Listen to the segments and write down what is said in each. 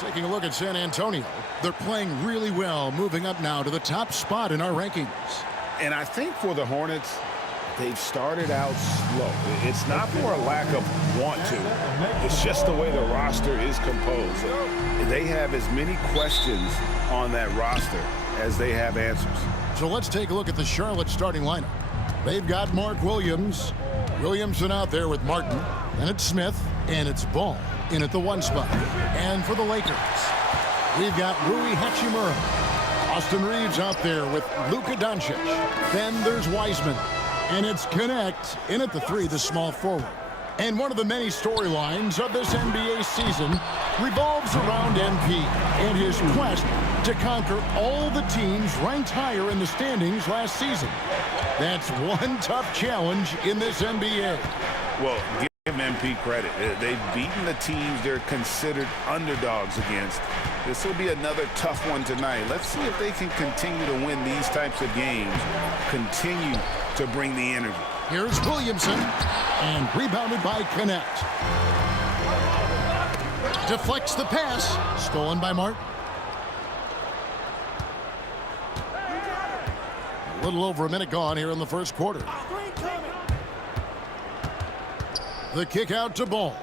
Taking a look at San Antonio, they're playing really well, moving up now to the top spot in our rankings. And I think for the Hornets, they've started out slow. It's not for a lack of want to. It's just the way the roster is composed. They have as many questions on that roster as they have answers. So let's take a look at the Charlotte starting lineup. They've got Mark Williamson out there with Martin, and it's Smith, and it's Ball in at the 1 spot. And for the Lakers, we've got Rui Hachimura. Austin Reeves out there with Luka Doncic. Then there's Wiseman. And it's Connect in at the 3, the small forward. And one of the many storylines of this NBA season revolves around MP and his quest to conquer all the teams ranked higher in the standings last season. That's one tough challenge in this NBA. Well, give MP credit. They've beaten the teams they're considered underdogs against. This will be another tough one tonight. Let's see if they can continue to win these types of games, continue to bring the energy. Here's Williamson, and rebounded by Connect. Deflects the pass, stolen by Martin. A little over a minute gone here in the first quarter. The kick out to Ball.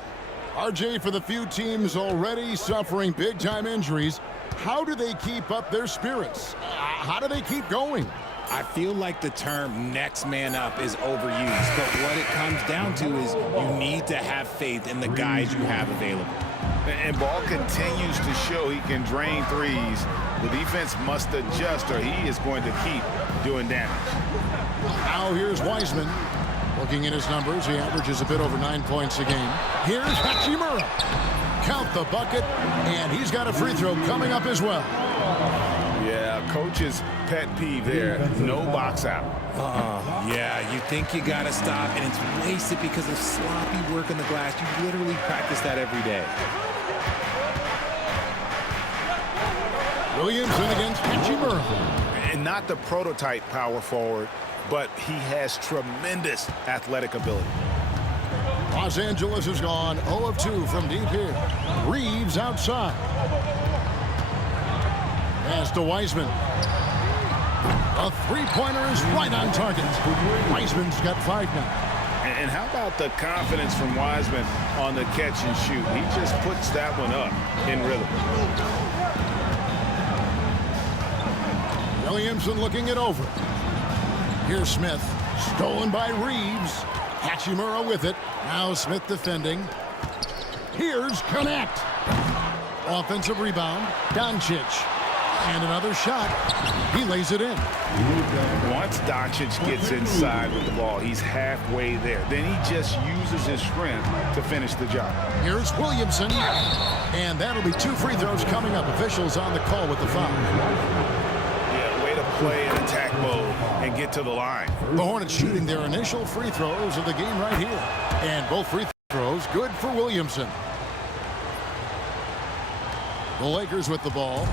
RJ, for the few teams already suffering big-time injuries, how do they keep up their spirits? How do they keep going? I feel like the term next man up is overused, but what it comes down to is you need to have faith in the guys you have available. And Ball continues to show he can drain threes. The defense must adjust or he is going to keep doing damage. Now here's Wiseman. Looking at his numbers, he averages a bit over 9 points a game. Here's Hachimura. Count the bucket, and he's got a free throw coming up as well. Yeah, coach's pet peeve there. No box out. Yeah, you think you got to stop, and it's wasted because of sloppy work on the glass. You literally practice that every day. Williamson against Hachimura. And not the prototype power forward, but he has tremendous athletic ability. Los Angeles has gone 0 of 2 from deep here. Reeves outside. Pass to Wiseman. A three-pointer is right on target. Wiseman's got 5 now. And how about the confidence from Wiseman on the catch and shoot? He just puts that one up in rhythm. Williamson looking it over. Here's Smith. Stolen by Reeves. Hachimura with it. Now Smith defending. Here's Connect. Offensive rebound. Doncic. And another shot. He lays it in. Once Doncic gets inside with the ball, he's halfway there. Then he just uses his strength to finish the job. Here's Williamson. And that'll be 2 free throws coming up. Officials on the call with the foul. Yeah, way to play in attack mode and get to the line. The Hornets shooting their initial free throws of the game right here. And both free throws good for Williamson. The Lakers with the ball.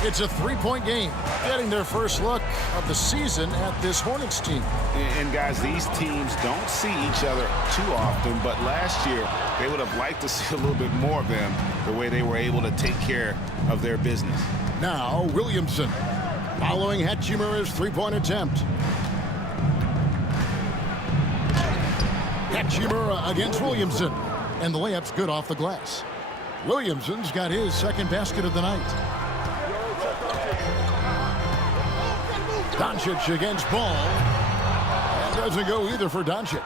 It's a 3-point game, getting their first look of the season at this Hornets team. And guys, these teams don't see each other too often, but last year they would have liked to see a little bit more of them the way they were able to take care of their business. Now Williamson following Hachimura's 3-point attempt. Hachimura against Williamson, and the layup's good off the glass. Williamson's got his second basket of the night. Doncic against Ball. That doesn't go either for Doncic.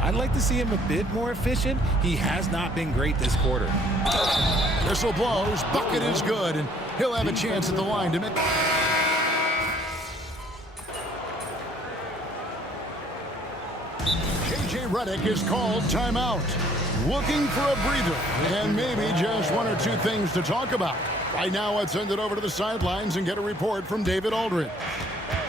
I'd like to see him a bit more efficient. He has not been great this quarter. Whistle blows. Bucket is good, and he'll have a chance at the line to make. J.J. Redick is called timeout. Looking for a breather and maybe just 1 or 2 things to talk about. Right now, let's send it over to the sidelines and get a report from David Aldridge.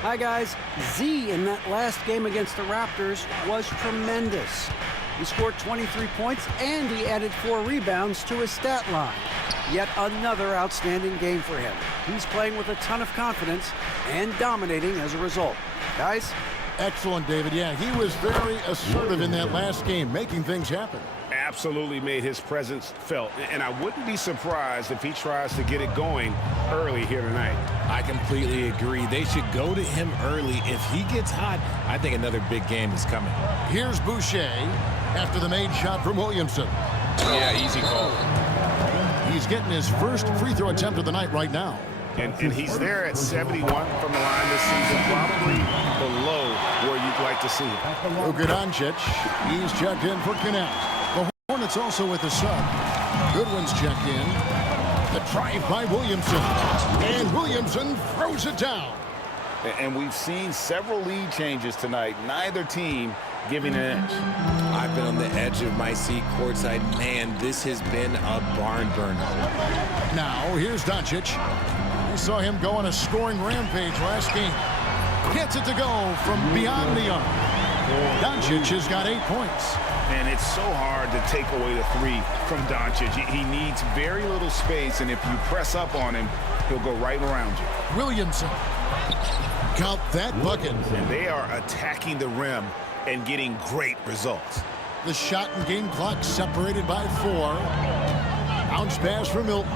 Hi, guys. Z in that last game against the Raptors was tremendous. He scored 23 points and he added 4 rebounds to his stat line. Yet another outstanding game for him. He's playing with a ton of confidence and dominating as a result. Guys? Excellent, David. Yeah, he was very assertive in that last game, making things happen. absolutely made his presence felt. And I wouldn't be surprised if he tries to get it going early here tonight. I completely agree. They should go to him early. If he gets hot, I think another big game is coming. Here's Boucher after the made shot from Williamson. Yeah, easy call. He's getting his first free throw attempt of the night right now. And he's there at 71 from the line this season, probably below where you'd like to see him. Luka Doncic, he's checked in for Connect. The Hornets also with a sub. Goodwin's checked in. The drive by Williamson. And Williamson throws it down. And we've seen several lead changes tonight. Neither team giving an edge. I've been on the edge of my seat courtside. Man, this has been a barn burner. Now, here's Doncic. We saw him go on a scoring rampage last game. Gets it to go from beyond the arc. Doncic has got 8 points. And it's so hard to take away the three from Doncic. He needs very little space, and if you press up on him, he'll go right around you. Williamson. Count that bucket. And they are attacking the rim and getting great results. The shot and game clock separated by 4. Bounce pass for Milton.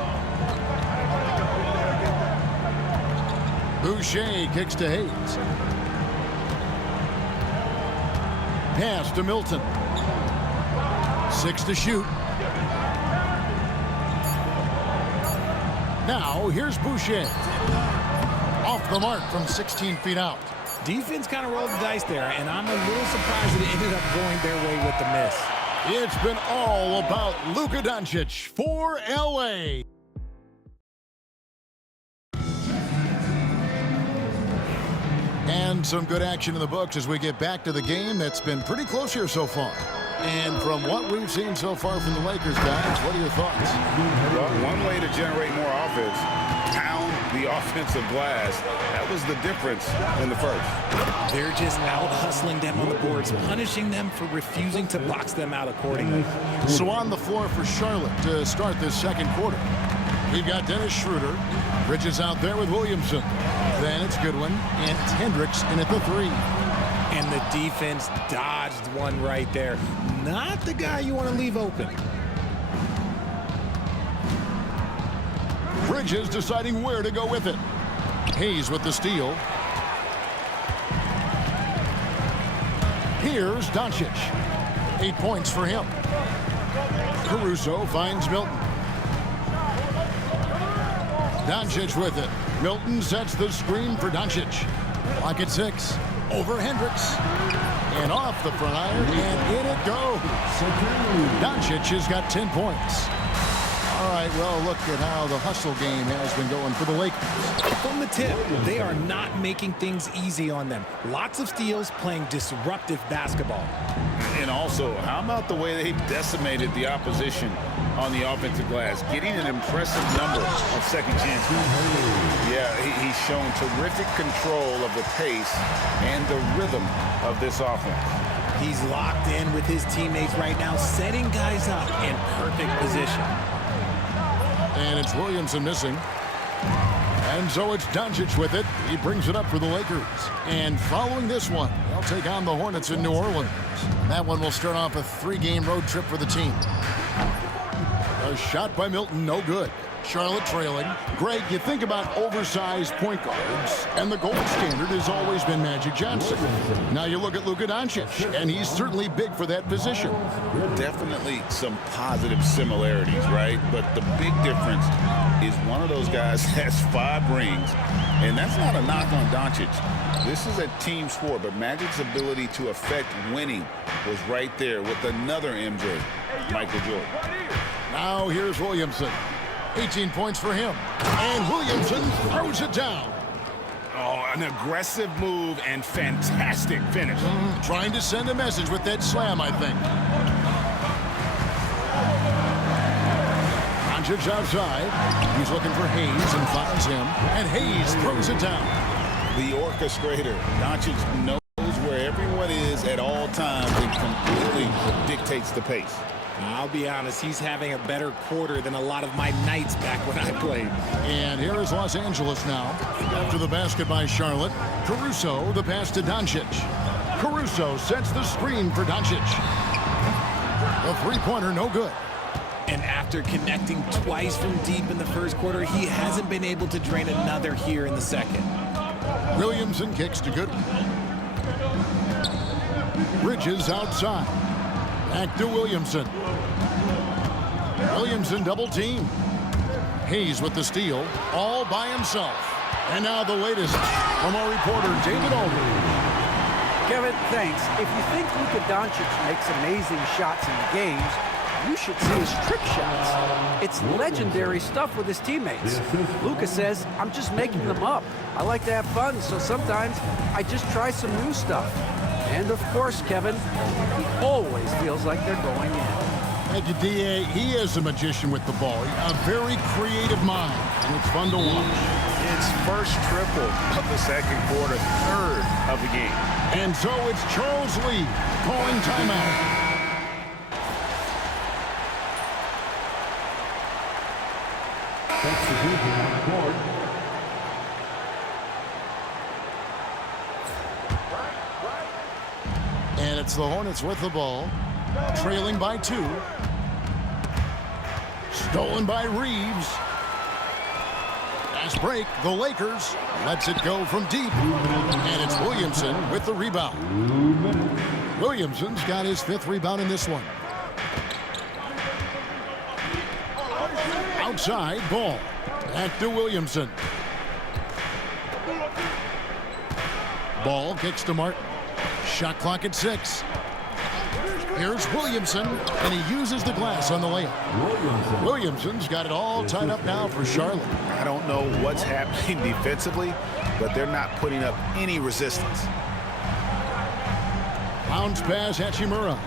Boucher kicks to Hayes. Pass to Milton. 6 to shoot. Now here's Boucher. Off the mark from 16 feet out. Defense kind of rolled the dice there, and I'm a little surprised that it ended up going their way with the miss. It's been all about Luka Doncic for LA. And some good action in the books as we get back to the game that's been pretty close here so far. And from what we've seen so far from the Lakers, guys, what are your thoughts? Well, one way to generate more offense, pound the offensive glass. That was the difference in the first. They're just out hustling them on the boards, punishing them for refusing to box them out accordingly. So on the floor for Charlotte to start this second quarter, we've got Dennis Schroeder. Bridges out there with Williamson. Then it's Goodwin, and it's Hendricks in at the 3. And the defense dodged one right there. Not the guy you want to leave open. Bridges deciding where to go with it. Hayes with the steal. Here's Doncic. 8 points for him. Caruso finds Milton. Doncic with it. Milton sets the screen for Doncic. Clock at 6. Over Hendricks. And off the front iron, and in it goes. Doncic has got 10 points. All right, well, look at how the hustle game has been going for the Lakers. From the tip, they are not making things easy on them. Lots of steals, playing disruptive basketball. And also, how about the way they've decimated the opposition on the offensive glass, getting an impressive number of second chances. Yeah, he's shown terrific control of the pace and the rhythm of this offense. He's locked in with his teammates right now, setting guys up in perfect position. And it's Williamson missing. And so it's Doncic with it. He brings it up for the Lakers. And following this one, they'll take on the Hornets in New Orleans. That one will start off a 3-game road trip for the team. A shot by Milton, no good. Charlotte trailing. Greg, you think about oversized point guards, and the gold standard has always been Magic Johnson. Now you look at Luka Doncic, and he's certainly big for that position. Definitely some positive similarities, right? But the big difference is one of those guys has 5 rings, and that's not a knock on Doncic. This is a team sport, but Magic's ability to affect winning was right there with another MJ, Michael Jordan. Now here's Williamson. 18 points for him. And Williamson throws it down. Oh, an aggressive move and fantastic finish. Trying to send a message with that slam, I think. Doncic outside. He's looking for Hayes and finds him. And Hayes throws it down. The orchestrator. Doncic knows where everyone is at all times and completely dictates the pace. I'll be honest, he's having a better quarter than a lot of my nights back when I played. And here is Los Angeles now. After the basket by Charlotte, Caruso, the pass to Doncic. Caruso sets the screen for Doncic. The three-pointer, no good. And after connecting twice from deep in the first quarter, he hasn't been able to drain another here in the second. Williamson kicks to Goodwin. Bridges outside. Back to Williamson. Williamson double team. Hayes with the steal, all by himself. And now the latest from our reporter, David Aldridge. Kevin, thanks. If you think Luka Doncic makes amazing shots in the games, you should see his trick shots. It's legendary stuff with his teammates. Luka says, I'm just making them up. I like to have fun, so sometimes I just try some new stuff. And of course, Kevin, he always feels like they're going in. Thank you, D.A. He is a magician with the ball. A very creative mind, and it's fun to watch. It's first triple of the second quarter, third of the game. And so it's Charles Lee calling timeout. And it's the Hornets with the ball, trailing by 2. Stolen by Reeves. Fast break, the Lakers lets it go from deep. And it's Williamson with the rebound. Williamson's got his 5th rebound in this one. Outside, ball. Back to Williamson. Ball kicks to Martin. Shot clock at 6. Here's Williamson, and he uses the glass on the layup. Williamson's got it all tied up now for Charlotte. I don't know what's happening defensively, but they're not putting up any resistance. Bounce pass, Hachimura.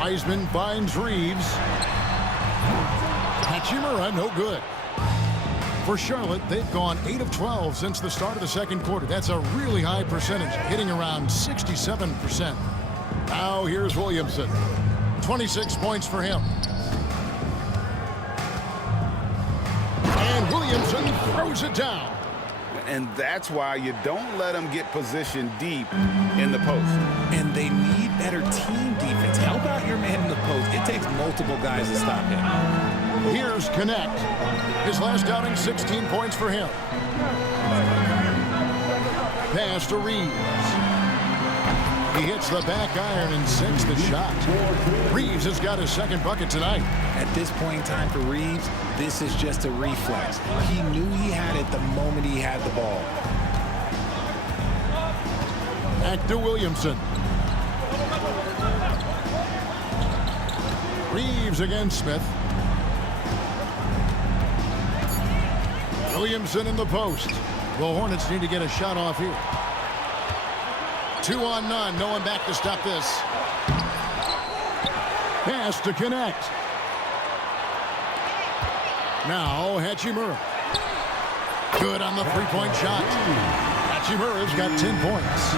Wiseman finds Reeves. Hachimura, no good. For Charlotte, they've gone 8 of 12 since the start of the second quarter. That's a really high percentage, hitting around 67%. Now here's Williamson. 26 points for him. And Williamson throws it down. And that's why you don't let them get positioned deep in the post. And they need better team defense. Help out your man in the post. It takes multiple guys to stop him. Here's Connect. His last outing, 16 points for him. Pass to Reeves. He hits the back iron and sinks the shot. Reeves has got his 2nd bucket tonight. At this point in time for Reeves, this is just a reflex. He knew he had it the moment he had the ball. Back to Williamson. Reeves against Smith. Williamson in the post. The Hornets need to get a shot off here. 2 on none. No one back to stop this. Pass to Connect. Now Hachimura. Good on the three-point shot. Hachimura's got 10 points.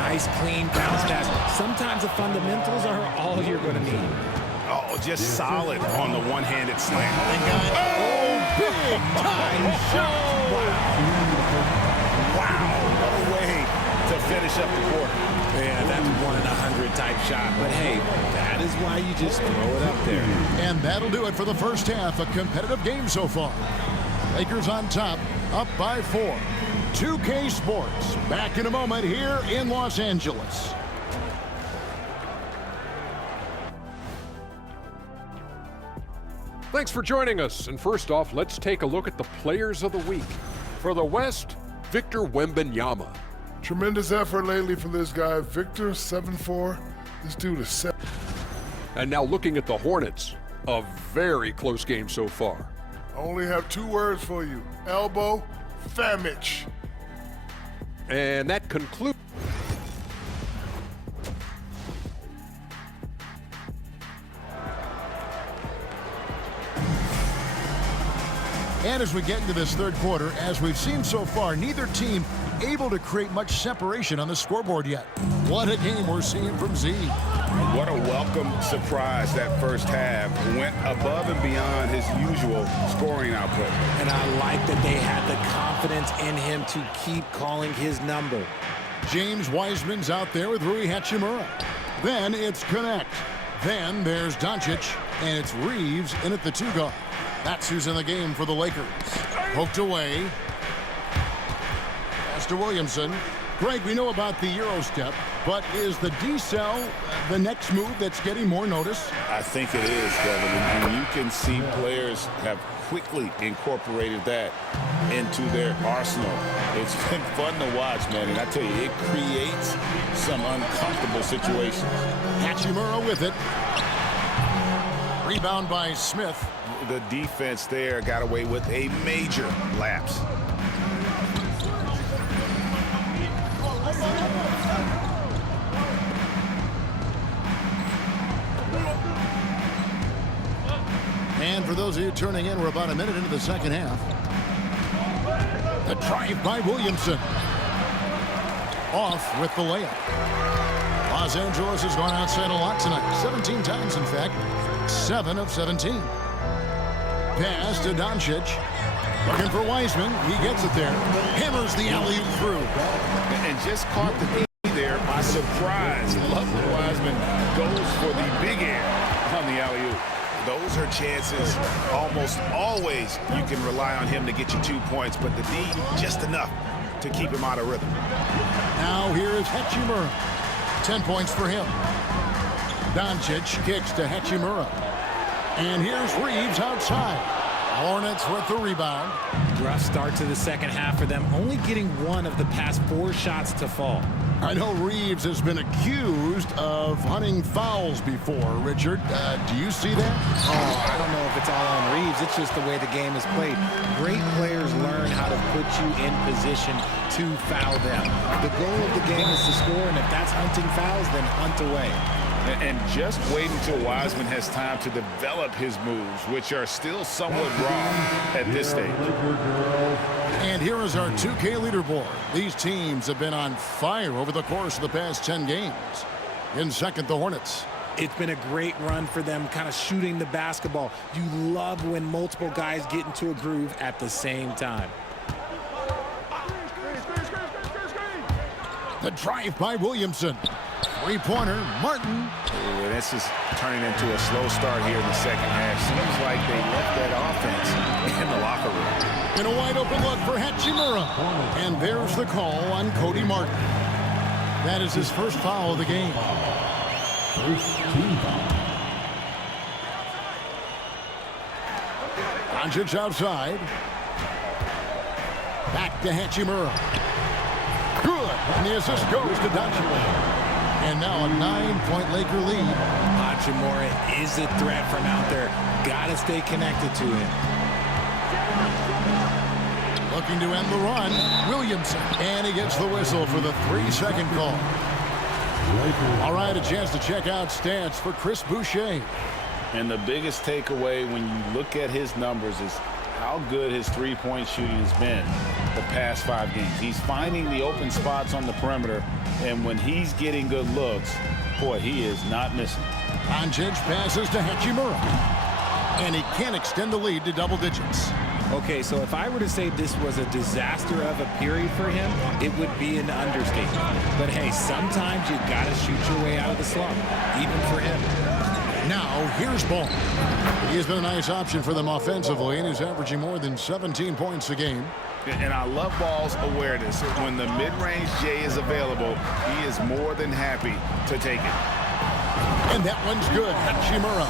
Nice, clean bounce pass. Sometimes the fundamentals are all you're going to need. Oh, just solid on the one-handed slam. Big time shot. Wow, what a way to finish up the quarter. Yeah, that's 1 in 100 type shot. But hey, that is why you just throw it up there. And that'll do it for the first half. A competitive game so far. Lakers on top, up by 4. 2K Sports, back in a moment here in Los Angeles. Thanks for joining us. And first off, let's take a look at the players of the week. For the West, Victor Wembanyama. Tremendous effort lately for this guy. Victor, 7'4". This dude is 7. And now looking at the Hornets, a very close game so far. I only have 2 words for you. Elbow, Famich. And that concludes. And as we get into this third quarter, as we've seen so far, neither team able to create much separation on the scoreboard yet. What a game we're seeing from Z. What a welcome surprise that first half. Went above and beyond his usual scoring output. And I like that they had the confidence in him to keep calling his number. James Wiseman's out there with Rui Hachimura. Then it's Connect. Then there's Doncic, and it's Reeves in at the 2 guard. That's who's in the game for the Lakers. Poked away. Pass to Williamson. Greg, we know about the Euro step, but is the decel the next move that's getting more notice? I think it is, Kevin. And you can see players have quickly incorporated that into their arsenal. It's been fun to watch, man. And I tell you, it creates some uncomfortable situations. Hachimura with it. Rebound by Smith. The defense there got away with a major lapse. And for those of you tuning in, we're about a minute into the second half. The drive by Williamson. Off with the layup. Los Angeles has gone outside a lot tonight. 17 times, in fact. 7 of 17. Pass to Doncic. Looking for Wiseman. He gets it there. Hammers the alley-oop through. And just caught the D there by surprise. Love when Wiseman goes for the big air on the alley-oop. Those are chances almost always you can rely on him to get you 2 points, but the D just enough to keep him out of rhythm. Now here is Hachimura. 10 points for him. Doncic kicks to Hachimura. And here's Reeves outside. Hornets with the rebound. Rough start to the second half for them, only getting 1 of the past 4 shots to fall. I know Reeves has been accused of hunting fouls before. Richard, do you see that? Oh, I don't know if it's all on Reeves. It's just the way the game is played. Great players learn how to put you in position to foul them. The goal of the game is to score, and if that's hunting fouls, then hunt away. And just wait until Wiseman has time to develop his moves, which are still somewhat raw at this stage. And here is our 2K leaderboard. These teams have been on fire over the course of the past 10 games. In second, the Hornets. It's been a great run for them, kind of shooting the basketball. You love when multiple guys get into a groove at the same time. The drive by Williamson. Three-pointer, Martin. Ooh, this is turning into a slow start here in the second half. Seems like they left that offense in the locker room. In a wide-open look for Hachimura. And there's the call on Cody Martin. That is his first foul of the game. Doncic outside. Back to Hachimura. Good. And the assist goes to Doncic. And now a 9-point Laker lead. Hachimura is a threat from out there. Got to stay connected to him. Looking to end the run, Williamson. And he gets the whistle for the 3-second call. All right, a chance to check out stats for Chris Boucher. And the biggest takeaway when you look at his numbers is how good his three-point shooting has been the past 5 games. He's finding the open spots on the perimeter, and when he's getting good looks, boy, he is not missing. Doncic passes to Hachimura. And he can't extend the lead to double digits. Okay, so if I were to say this was a disaster of a period for him, it would be an understatement. But hey, sometimes you got to shoot your way out of the slump, even for him. Now, here's Ball. He has been a nice option for them offensively, and he's averaging more than 17 points a game. And I love Ball's awareness. When the mid-range J is available, he is more than happy to take it. And that one's good. Hachimura.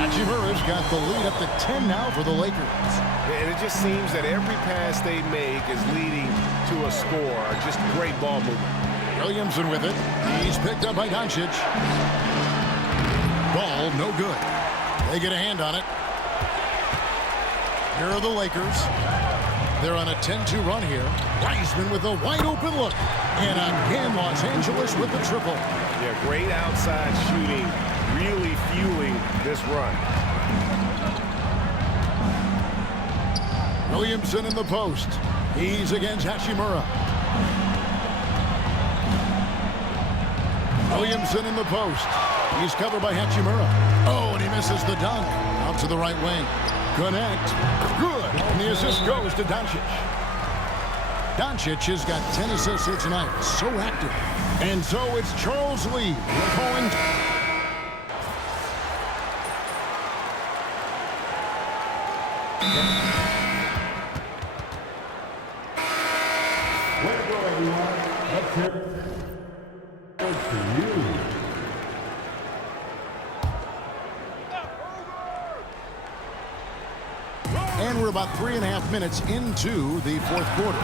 Hachimura's got the lead up to 10 now for the Lakers. And it just seems that every pass they make is leading to a score. Just great ball movement. Williamson with it. He's picked up by Doncic. Ball no good. They get a hand on it. Here are the Lakers. They're on a 10-2 run here. Wiseman with a wide open look. And again, Los Angeles with the triple. Yeah, great outside shooting, really fueling this run. Williamson in the post. He's against Hachimura. Williamson in the post. He's covered by Hachimura. Oh, and he misses the dunk. Out to the right wing. Connect. Good. And the assist goes to Doncic. Doncic has got 10 assists here tonight. So active. And so it's Charles Lee calling Way to go, everyone. Let's hear it for you. And we're about 3.5 minutes into the fourth quarter.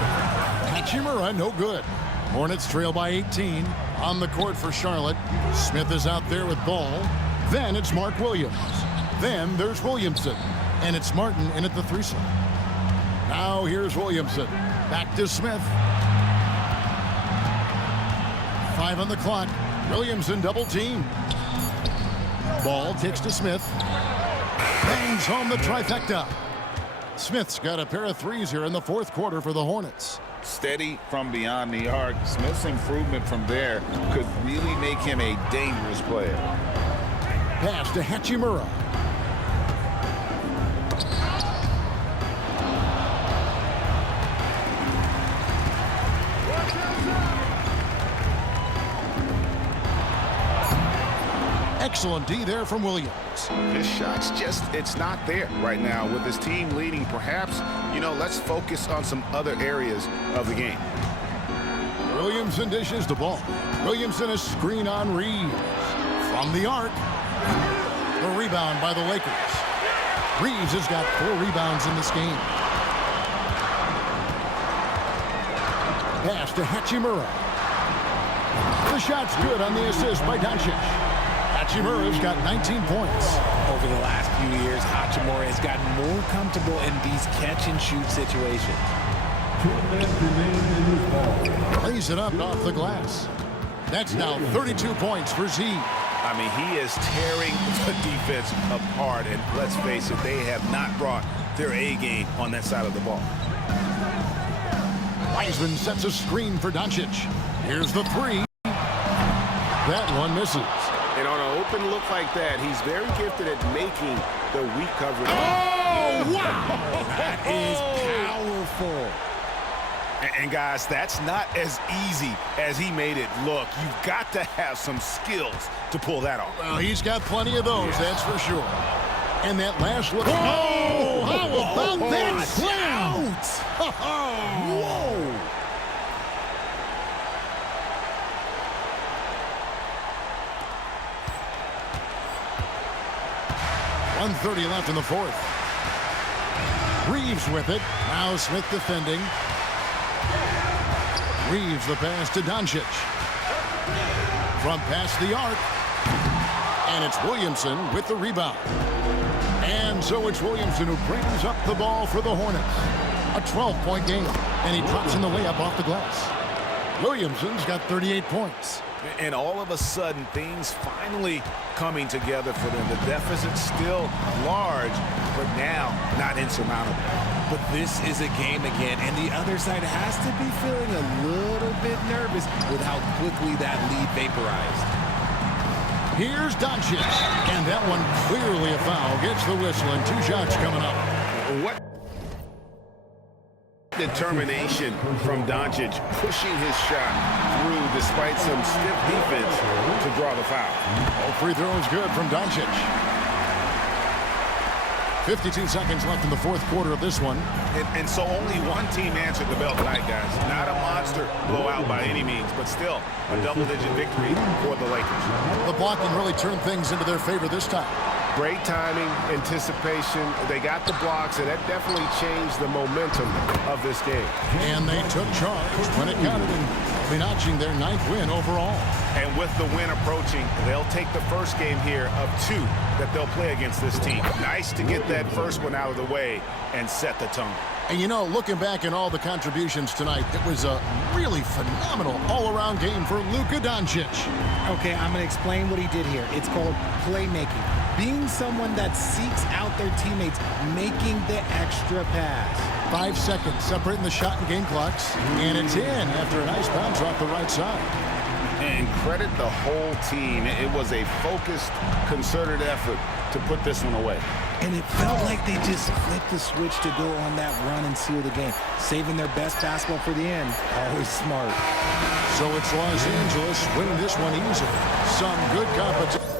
Hachimura, no good. Hornets trail by 18. On the court for Charlotte. Smith is out there with ball. Then it's Mark Williams. Then there's Williamson. And it's Martin in at the 3 slot. Now here's Williamson. Back to Smith. 5 on the clock. Williamson double team. Ball takes to Smith. Bangs home the trifecta. Smith's got a pair of threes here in the fourth quarter for the Hornets. Steady from beyond the arc. Smith's improvement from there could really make him a dangerous player. Pass to Hachimura. Excellent D there from Williams. His shot's just, it's not there right now. With his team leading, perhaps, let's focus on some other areas of the game. Williamson dishes the ball. Williamson a screen on Reeves. From the arc. The rebound by the Lakers. Reeves has got 4 rebounds in this game. Pass to Hachimura. The shot's good on the assist by Doncic. Hachimura's got 19 points. Over the last few years, Hachimura has gotten more comfortable in these catch-and-shoot situations. 2 minutes remaining in this ball. Plays it up off the glass. That's now 32 points for Z. I mean, he is tearing the defense apart, and let's face it, they have not brought their A game on that side of the ball. Wiseman sets a screen for Doncic. Here's the 3. That one misses. And on an open look like that, he's very gifted at making the weak coverage. Oh, wow! That is powerful. And guys, that's not as easy as he made it look. You've got to have some skills to pull that off. Well, he's got plenty of those, that's for sure. And that last look. Oh, how about that slam? Whoa! 1:30 left in the fourth. Reeves with it. Now Smith defending. Reeves the pass to Doncic. From past the arc. And it's Williamson with the rebound. And so it's Williamson who brings up the ball for the Hornets. A 12-point game. And he drops in the layup off the glass. Williamson's got 38 points. And all of a sudden, things finally coming together for them. The deficit's still large, but now not insurmountable. But this is a game again, and the other side has to be feeling a little bit nervous with how quickly that lead vaporized. Here's Doncic, and that one clearly a foul. Gets the whistle, and 2 shots coming up. What determination from Doncic, pushing his shot through despite some stiff defense to draw the foul. All free throws good from Doncic. 52 seconds left in the fourth quarter of this one. And so only one team answered the bell tonight, guys. Not a monster blowout by any means, but still a double-digit victory for the Lakers. The blocking really turned things into their favor this time. Great timing, anticipation. They got the blocks, and that definitely changed the momentum of this game. And they took charge when it counted, and notching their 9th win overall. And with the win approaching, they'll take the first game here of 2 that they'll play against this team. Nice to get that first one out of the way and set the tone. And looking back at all the contributions tonight, it was a really phenomenal all-around game for Luka Doncic. Okay, I'm going to explain what he did here. It's called playmaking. Being someone that seeks out their teammates, making the extra pass. 5 seconds separating the shot and game clocks, and it's in after a nice bounce off the right side. And credit the whole team. It was a focused, concerted effort to put this one away. And it felt like they just flipped the switch to go on that run and seal the game. Saving their best basketball for the end. Always smart. So it's Los Angeles winning this one easily. Some good competition.